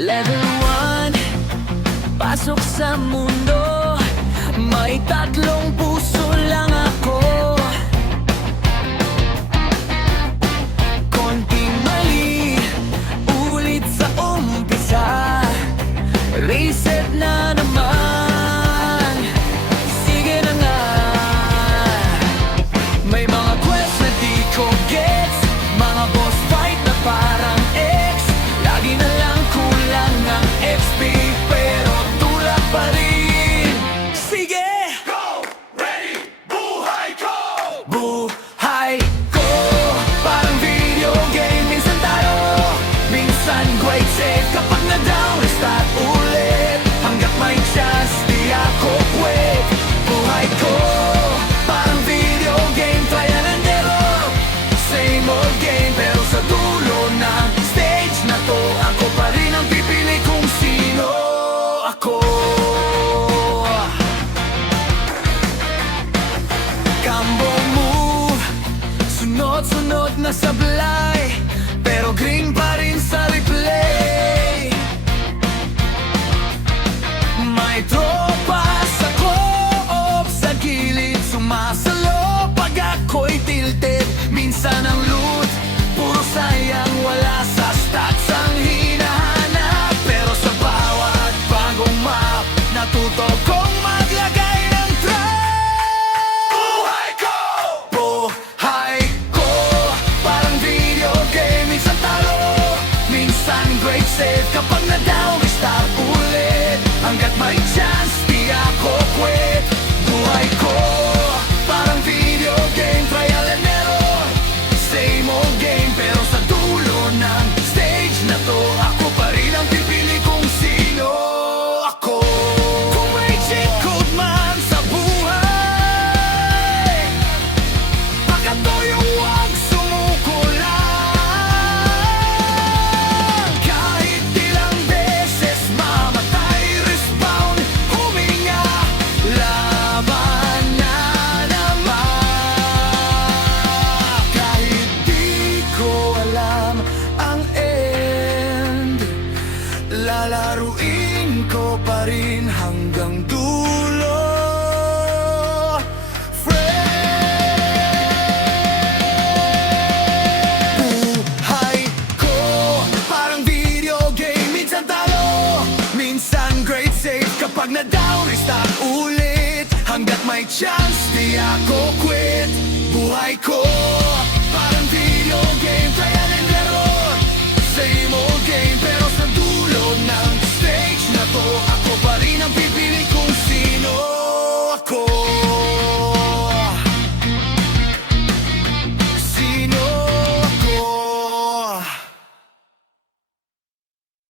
Level 1, pasok sa mundo. May tatlong puso lang ako. Konting mali, ulit sa umpisa. Reset na naman. Sige na nga. May mga quest na di ko gets, mga boss fight na parang X. Lagi na lang kulang ang XP, pero tulak pa rin. Sige! Go! Ready! Buhay ko! Buhay ko, parang video game. Minsan talo, minsan great save. Kapag na-down, restart ulit. Hanggat may chance, di ako quit. Buhay ko, parang video game. Trial and error, same old game. Pero sa dulo ng stage na to, ako pa rin ang pipili kung sino ako. Combo move, sunod-sunod na sablay, pero green pa rin sa replay. May tropa sa co-op sa gilid, sumasalo pag ako'y tilted. Minsan ang loot, puro sayang, wala sa stats ang hinahanap. Pero sa bawat bagong map, natuto kong maglagay ng trap. Buhay ko! Buhay ko, parang video game. Minsan talo, minsan great save. Kapag na-down, restart ulit. Hanggat may chance, di ako quit. Buhay ko, parang video game. Trial and error, same old game. Pero sa dulo ng stage na to, ako pa rin ang pipili kung sino ako. Kung may cheat code man sa buhay, pagkatoyo huwag sumuko lang. Kahit ilang beses mamatay, respawn, huminga, laban na naman. Kahit di ko alam ang end, lalaruin ko pa rin hanggang dulo. Buhay ko, parang video game. Minsan talo, minsan great save. Kapag na-down, restart ulit. Hanggat may chance, di ako quit. Buhay ko, parang video game. Trial and error, same old game.